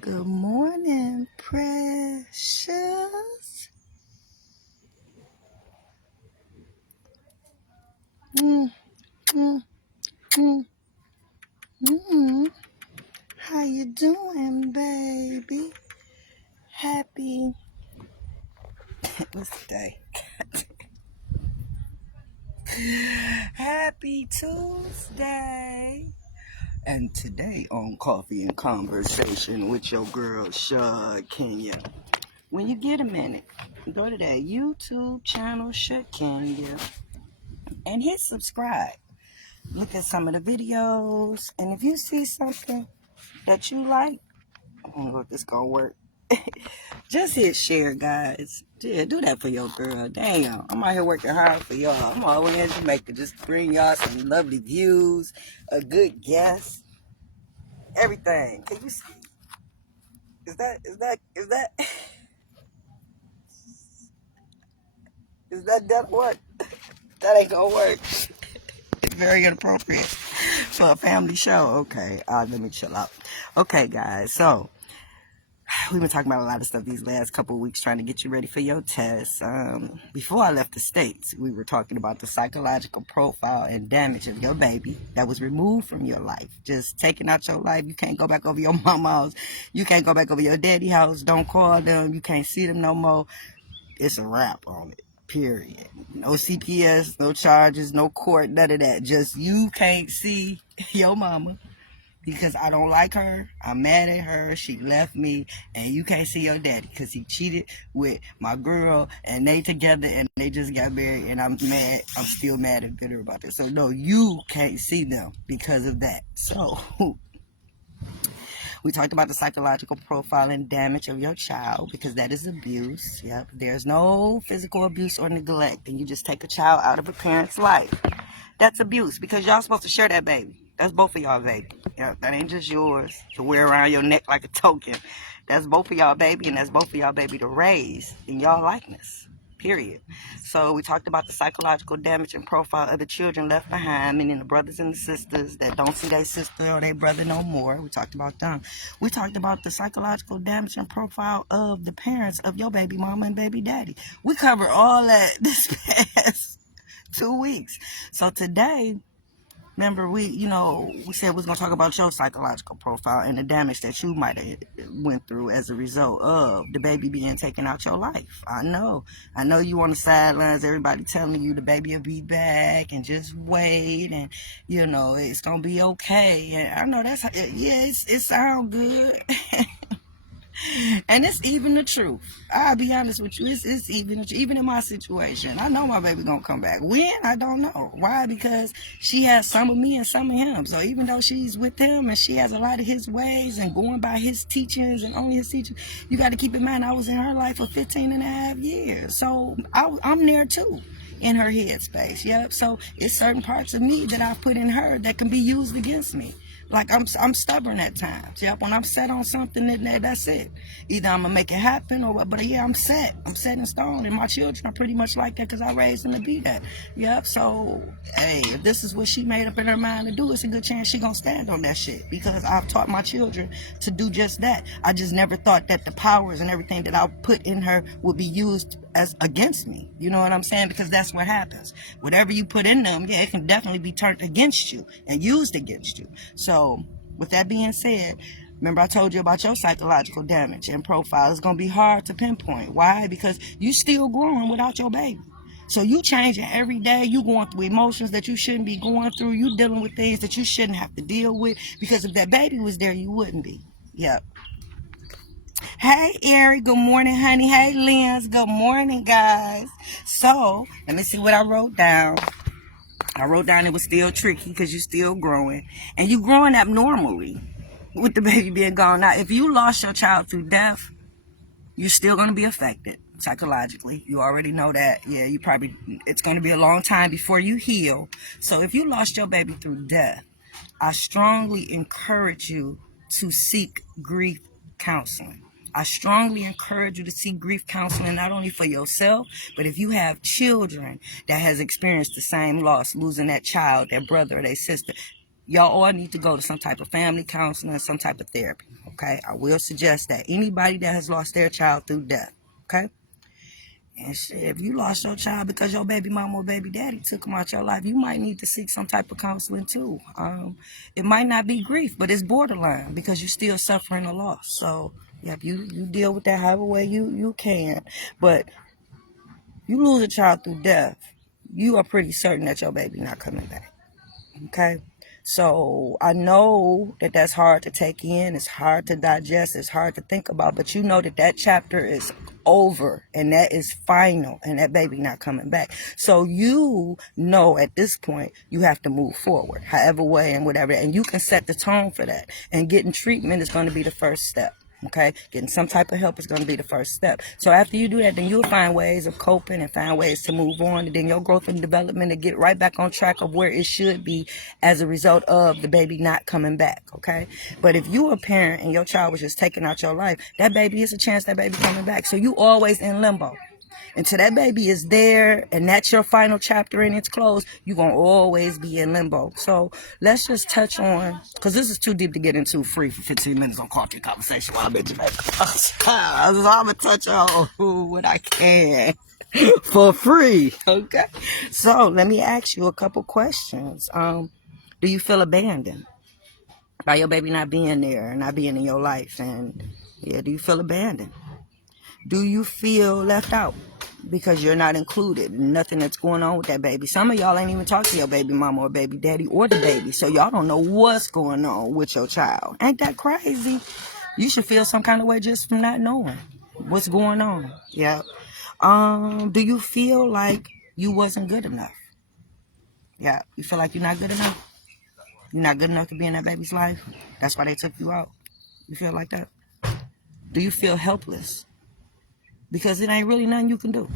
Good morning, precious. Mm, mm, mm, mm. How you doing, baby? Happy, what's the day? Happy Tuesday. And today on Coffee and Conversation with your girl, Shakenya. When you get a minute, go to that YouTube channel, Shakenya, and hit subscribe. Look at some of the videos, and if you see something that you like, I don't know if this gonna work. Just hit share, guys. Yeah, do that for your girl. Damn, I'm out here working hard for y'all. I'm all the way in Jamaica, just bring y'all some lovely views, a good guest, everything. Can you see? Is that is that what? That ain't gonna work. It's very inappropriate for a family show. Okay, let me chill out. Okay, guys, so we've been talking about a lot of stuff these last couple of weeks, trying to get you ready for your test. Before I left the States, we were talking about the psychological profile and damage of your baby that was removed from your life. Just taking out your life. You can't go back over your mama's house. You can't go back over your daddy house. Don't call them. You can't see them no more. It's a wrap on it. Period. No CPS, no charges, no court, none of that. Just you can't see your mama because I don't like her. I'm mad at her. She left me, and you can't see your daddy because he cheated with my girl, and they together, and they just got married, and I'm mad. I'm still mad and bitter about this. So no, you can't see them because of that. So we talked about the psychological profile and damage of your child because that is abuse. Yep, there's no physical abuse or neglect, and you just take a child out of a parent's life. That's abuse because y'all supposed to share that baby. That's both of y'all baby. Yeah, that ain't just yours to wear around your neck like a token. That's both of y'all baby, and that's both of y'all baby to raise in y'all likeness. Period. So we talked about the psychological damage and profile of the children left behind, meaning the brothers and the sisters that don't see their sister or their brother no more. We talked about them. We talked about the psychological damage and profile of the parents of your baby mama and baby daddy. We covered all that this past 2 weeks. So today, remember we said we was going to talk about your psychological profile and the damage that you might have went through as a result of the baby being taken out your life. I know you on the sidelines, everybody telling you the baby will be back and just wait, and it's going to be okay. And I know that's it sounds good. And it's even the truth. I'll be honest with you. It's even the truth. Even in my situation, I know my baby gonna come back. When? I don't know. Why? Because she has some of me and some of him. So even though she's with him and she has a lot of his ways and going by his teachings and only his teachings, you got to keep in mind I was in her life for 15 and a half years. So I'm there too. In her headspace. Yep. So it's certain parts of me that I've put in her that can be used against me. Like I'm stubborn at times. Yep. When I'm set on something, that's it. Either I'm gonna make it happen, but yeah, I'm set in stone. And my children are pretty much like that because I raised them to be that. Yep. So hey, if this is what she made up in her mind to do, it's a good chance she gonna stand on that shit because I've taught my children to do just that. I just never thought that the powers and everything that I put in her would be used as against me. You know what I'm saying? Because that's what happens. Whatever you put in them, yeah, it can definitely be turned against you and used against you. So with that being said, remember I told you about your psychological damage and profile. It's going to be hard to pinpoint. Why? Because you still growing without your baby. So you changing every day. You going through emotions that you shouldn't be going through. You dealing with things that you shouldn't have to deal with because if that baby was there, you wouldn't be. Yep. Hey, Ari. Good morning, honey. Hey, Lens. Good morning, guys. So, let me see what I wrote down. I wrote down it was still tricky because you're still growing. And you're growing abnormally with the baby being gone. Now, if you lost your child through death, you're still going to be affected psychologically. You already know that. Yeah, it's going to be a long time before you heal. So, if you lost your baby through death, I strongly encourage you to seek grief counseling. I strongly encourage you to seek grief counseling, not only for yourself, but if you have children that has experienced the same loss, losing that child, their brother or their sister, y'all all need to go to some type of family counseling, some type of therapy, Okay, I will suggest that anybody that has lost their child through death, okay? And shit, if you lost your child because your baby mama or baby daddy took them out your life, you might need to seek some type of counseling too. It might not be grief, but it's borderline because you're still suffering a loss. So, yeah, you deal with that however way you can. But you lose a child through death, you are pretty certain that your baby not coming back. Okay? So I know that that's hard to take in. It's hard to digest. It's hard to think about. But you know that chapter is over and that is final and that baby not coming back. So you know at this point you have to move forward, however way and whatever. And you can set the tone for that. And getting treatment is going to be the first step. Okay, getting some type of help is going to be the first step. So after you do that, then you'll find ways of coping and find ways to move on. And then your growth and development to get right back on track of where it should be as a result of the baby not coming back. Okay, but if you a parent and your child was just taking out your life, that baby is a chance that baby coming back. So you always in limbo. Until that baby is there and that's your final chapter and it's closed, you're going to always be in limbo. So let's just touch on, because this is too deep to get into free for 15 minutes on coffee conversation while I'm in Jamaica. I'm going to touch on what I can for free. Okay. So let me ask you a couple questions. Do you feel abandoned by your baby not being there and not being in your life? And yeah, do you feel abandoned? Do you feel left out because you're not included? Nothing that's going on with that baby. Some of y'all ain't even talk to your baby mama or baby daddy or the baby, so y'all don't know what's going on with your child. Ain't that crazy? You should feel some kind of way just from not knowing what's going on. Yeah. Do you feel like you wasn't good enough? Yeah. You feel like you're not good enough? You're not good enough to be in that baby's life? That's why they took you out? You feel like that? Do you feel helpless? Because it ain't really nothing you can do.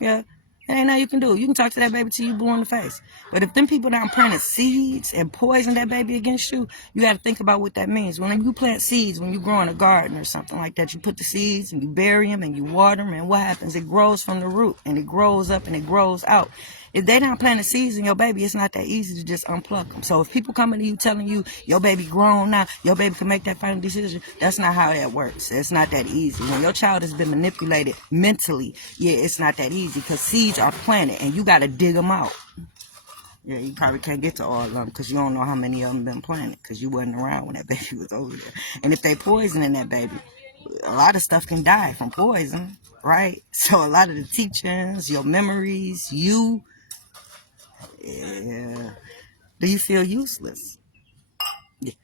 Yeah, it ain't nothing you can do. You can talk to that baby till you blue in the face. But if them people down planted seeds and poison that baby against you, you got to think about what that means. When you plant seeds, when you grow in a garden or something like that, you put the seeds and you bury them and you water them, and what happens? It grows from the root and it grows up and it grows out. If they don't plant the seeds in your baby, it's not that easy to just unplug them. So if people coming to you telling you your baby grown now, your baby can make that final decision, that's not how that works. It's not that easy. When your child has been manipulated mentally, yeah, it's not that easy because seeds are planted and you got to dig them out. Yeah, you probably can't get to all of them because you don't know how many of them been planted because you wasn't around when that baby was over there. And if they poisoning that baby, a lot of stuff can die from poison, right? So a lot of the teachings, your memories, yeah. Do you feel useless? Yeah.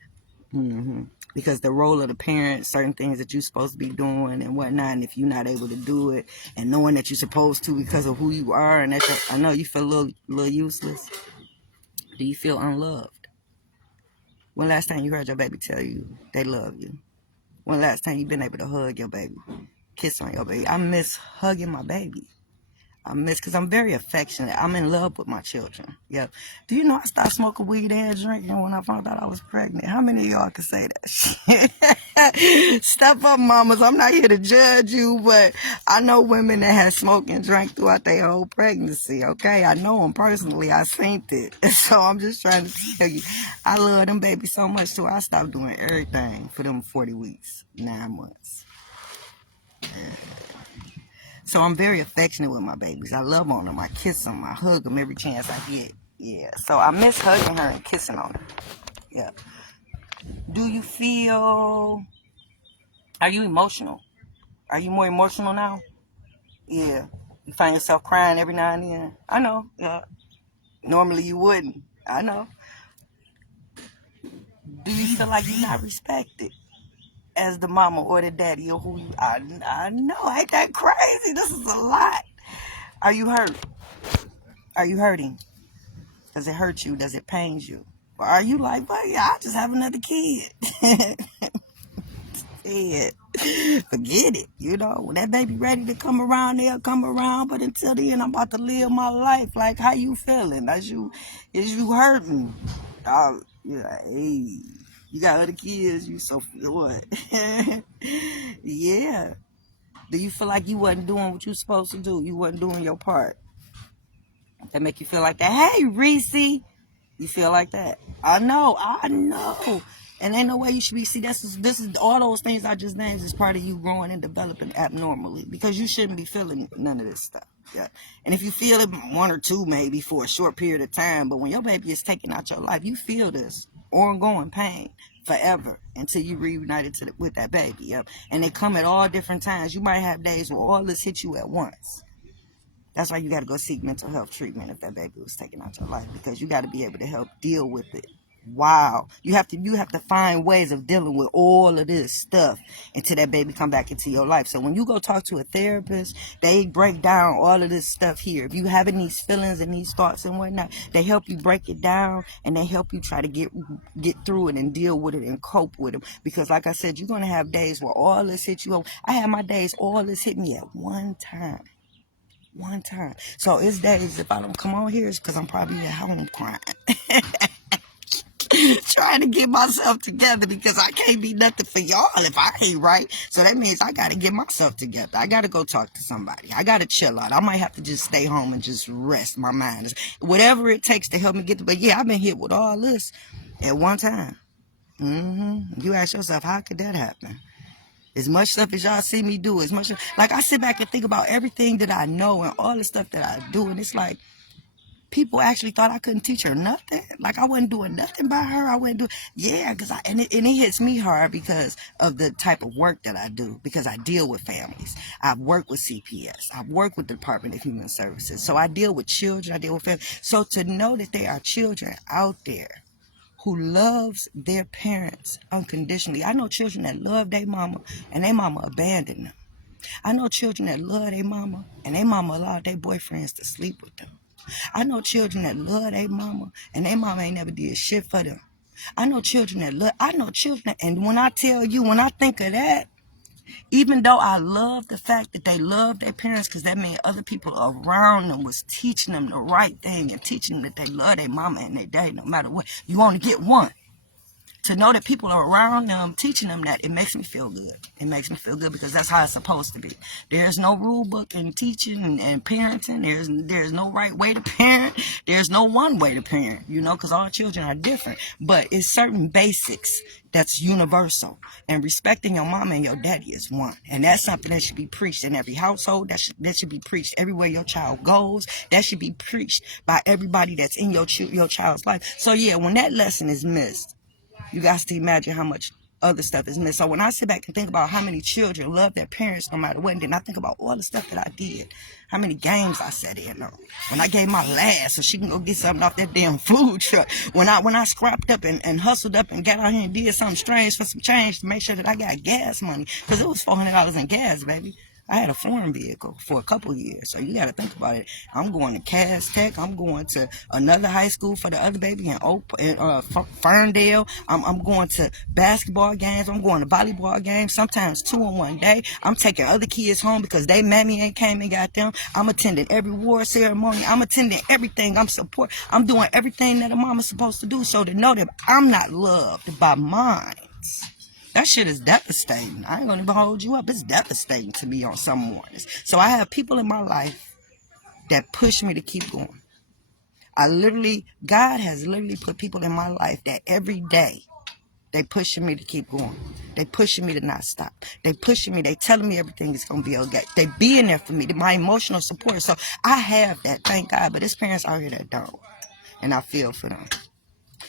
Because the role of the parent, certain things that you're supposed to be doing and whatnot, and if you're not able to do it, and knowing that you're supposed to because of who you are, and I know you feel a little useless. Do you feel unloved? When last time you heard your baby tell you they love you? When last time you been able to hug your baby, kiss on your baby? I miss hugging my baby. Because I'm very affectionate. I'm in love with my children. Yep. Do you know I stopped smoking weed and drinking when I found out I was pregnant? How many of y'all can say that? Step up, mamas. I'm not here to judge you, but I know women that have smoked and drank throughout their whole pregnancy, okay? I know them personally. I seen it. So I'm just trying to tell you, I love them babies so much, too. I stopped doing everything for them 40 weeks, 9 months. Yeah. So I'm very affectionate with my babies. I love on them. I kiss them. I hug them every chance I get. Yeah. So I miss hugging her and kissing on her. Yeah. Do you feel... Are you emotional? Are you more emotional now? Yeah. You find yourself crying every now and then? I know. Yeah. Normally you wouldn't. I know. Do you feel like you're not respected as the mama or the daddy or who you... I know. Ain't that crazy? This is a lot. Are you hurt? Are you hurting? Does it hurt you? Does it pain you? Or are you like, well, yeah, I'll just have another kid? Forget it. You know, when that baby ready to come around, they'll come around. But until then, I'm about to live my life. Like, how you feeling? Is you hurting? Yeah, hey, you got other kids. You so what? Yeah. Do you feel like you wasn't doing what you supposed to do? You wasn't doing your part? That make you feel like that? Hey, Reese. You feel like that? I know. And ain't no way you should be. See, this is all those things I just named is part of you growing and developing abnormally, because you shouldn't be feeling none of this stuff. Yeah. And if you feel it one or two maybe for a short period of time, but when your baby is taking out your life, you feel this ongoing pain forever until you reunited with that baby. Yep. And they come at all different times. You might have days where all this hit you at once. That's why you got to go seek mental health treatment if that baby was taking out your life, because you got to be able to help deal with it. Wow. You have to find ways of dealing with all of this stuff until that baby come back into your life. So when you go talk to a therapist, they break down all of this stuff here. If you having these feelings and these thoughts and whatnot, they help you break it down, and they help you try to get through it and deal with it and cope with it. Because like I said, you're going to have days where all this hit you. I had my days, all this hit me at one time. One time. So it's days, if I don't come on here, it's because I'm probably at home crying. Trying to get myself together, because I can't be nothing for y'all if I ain't right. So that means I got to get myself together. I got to go talk to somebody. I got to chill out. I might have to just stay home and just rest my mind. Whatever it takes to help me get to. But yeah, I've been hit with all this at one time. You ask yourself, how could that happen? As much stuff as y'all see me do, as much, like I sit back and think about everything that I know and all the stuff that I do, and it's like, people actually thought I couldn't teach her nothing. Like I wasn't doing nothing by her. I wouldn't do, yeah, because it hits me hard because of the type of work that I do, because I deal with families. I've worked with CPS. I've worked with the Department of Human Services. So I deal with children. I deal with families. So to know that there are children out there who loves their parents unconditionally. I know children that love their mama and their mama abandoned them. I know children that love their mama and their mama allowed their boyfriends to sleep with them. I know children that love their mama and their mama ain't never did shit for them. I know children and when I tell you, when I think of that, even though I love the fact that they love their parents, because that meant other people around them was teaching them the right thing and teaching them that they love their mama and their daddy no matter what. You only get one. To know that people are around them teaching them that, it makes me feel good. It makes me feel good because that's how it's supposed to be. There's no rule book in teaching and parenting. There's no right way to parent. There's no one way to parent, because all children are different. But it's certain basics that's universal. And respecting your mama and your daddy is one. And that's something that should be preached in every household. That should be preached everywhere your child goes. That should be preached by everybody that's in your child's life. So yeah, when that lesson is missed, you got to imagine how much other stuff is missed. So when I sit back and think about how many children love their parents no matter what, and then I think about all the stuff that I did, how many games I sat in on, when I gave my last so she can go get something off that damn food truck, when I scrapped up and hustled up and got out here and did something strange for some change to make sure that I got gas money, because it was $400 in gas, baby. I had a foreign vehicle for a couple years, so you got to think about it. I'm going to Cass Tech. I'm going to another high school for the other baby in Ferndale. I'm going to basketball games. I'm going to volleyball games, sometimes 2 in one day. I'm taking other kids home because they mammy ain't came and got them. I'm attending every award ceremony. I'm attending everything. I'm doing everything that a mama's supposed to do. So to know that I'm not loved by mine, that shit is devastating. I ain't gonna even hold you up. It's devastating to me on some mornings. So I have people in my life that push me to keep going. God has literally put people in my life that every day they pushing me to keep going. They pushing me to not stop. They pushing me. They telling me everything is gonna be okay. They being there for me, my emotional support. So I have that, thank God. But there's parents out here that don't, and I feel for them.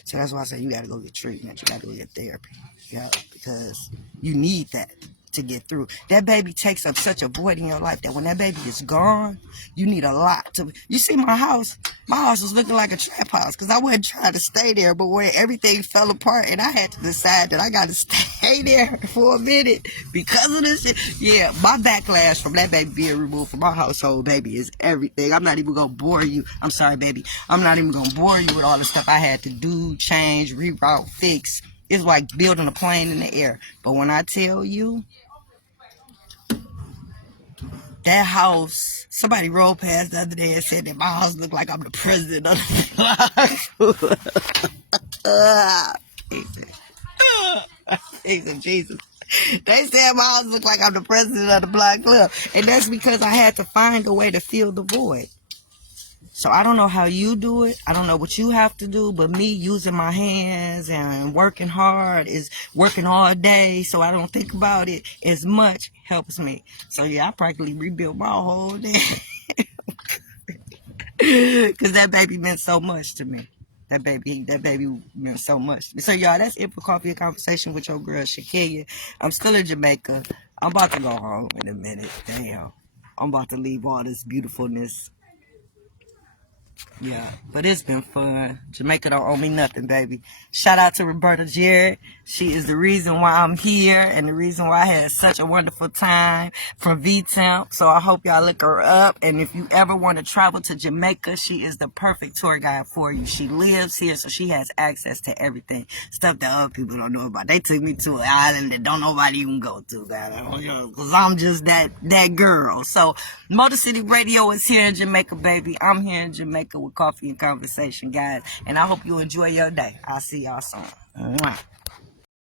So that's why I say you got to go get treatment. You got to go get therapy. Yeah, because you need that to get through. That baby takes up such a void in your life that when that baby is gone, you need a lot to. You see my house was looking like a trap house because I wasn't trying to stay there, but when everything fell apart and I had to decide that I got to stay there for a minute because of this shit. Yeah, my backlash from that baby being removed from my household, baby, is everything. I'm not even going to bore you. I'm sorry, baby. I'm not even going to bore you with all the stuff I had to do, change, reroute, fix. It's like building a plane in the air. But when I tell you, that house, somebody rolled past the other day and said that my house looked like I'm the president of the block. Jesus. They said my house looked like I'm the president of the block club. And that's because I had to find a way to fill the void. So I don't know how you do it. I don't know what you have to do, but me using my hands and working hard is working all day, so I don't think about it as much, helps me. So yeah, I practically rebuilt my whole day. Because that baby meant so much to me. That baby meant so much. So y'all, that's it for Coffee and Conversation with your girl Shakenya. I'm still in Jamaica. I'm about to go home in a minute. Damn. I'm about to leave all this beautifulness. Yeah, but it's been fun. Jamaica don't owe me nothing, baby. Shout out to Roberta Jarrett. She is the reason why I'm here and the reason why I had such a wonderful time from V-Temp. So I hope y'all look her up. And if you ever want to travel to Jamaica, she is the perfect tour guide for you. She lives here, so she has access to everything. Stuff that other people don't know about. They took me to an island that don't nobody even go to, because I'm just that girl. So Motor City Radio is here in Jamaica, baby. I'm here in Jamaica with Coffee and Conversation, guys. And I hope you enjoy your day. I'll see y'all soon. Mwah.